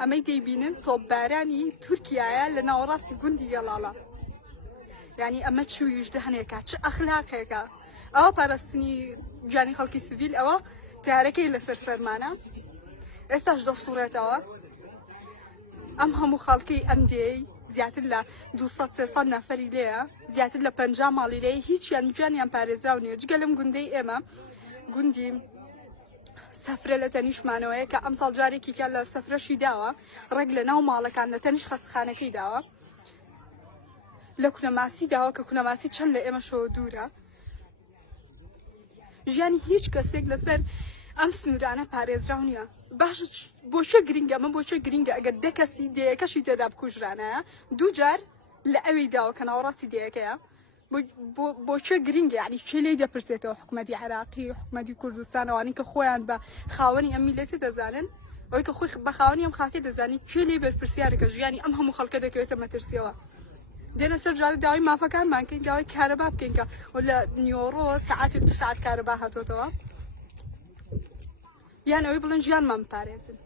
ئەمەی دەیبینن تۆپبارانی تورکیایە لە ناوەڕاستی گوندی گەڵاڵە. یعنی ئەمە چ ویژدانێکە، چ ئەخلاقێکە. ئەوە پاراستنی گیانی خەڵکی سیڤیل، ئەوە تارەکەی لەسەر سەرمانە. ئێستاش دەستوڕێتەوە ئەم هەموو خەڵکی ئەم دێی زیاتر لە 200-300 نەفەری لێیە، زیاتر لە 50 ماڵی لێ، هیچیان گیانیان پارێزراو نییە جگە لەم گوندەی ئێمە گوندی سەفرە لە تەنیشمانەوەیە کە ئەم ساڵ جارێکی کە لە سەفرەشی داوە ڕێک لە ناو ماڵەکان لە تەنیش خەستخانەکەی داوە لە کونەماسی داوە کە کونەماسی چەند لە ئێمە شەوە دوورە. ژیانی هیچ کەسێک لەسەر ئەم سنوورانە پارێزراو نییە. باش بۆچە گرنگە، ئەمە بۆچە گرنگە ئەگەر دە کەسی دەیەکەشی تێدا بکوژرانەیە دوو جار لە ئەوەی داوە کە ناوەڕاستی دەیەکەیە. بۆچە گرنگە، یعنی چێ لێی دەپرسێتەوە حکومەتی عێراقی، حکومەتی کوردستان، ئەوانەی کە خۆیان بە خاوەنی ئەم میلەتە دەزانن، ئەوەی کە خۆی بە خاوەنی ئەم خاکە دەزانی، چێ لێی بەرپرسیارەکە ژیانی ئەم هەموو خەڵکە دەکەوێتە مەترسیەوە. دێنە سەر جارێک داوای مافەکانمان بکەین، داوای کارەبا بکەین کە لە نیۆڕۆ سەعاتێک 2 ساعت کارەبا هاتۆتەوە، یان ئەوەی بڵێن ژیانمان بپارێزن.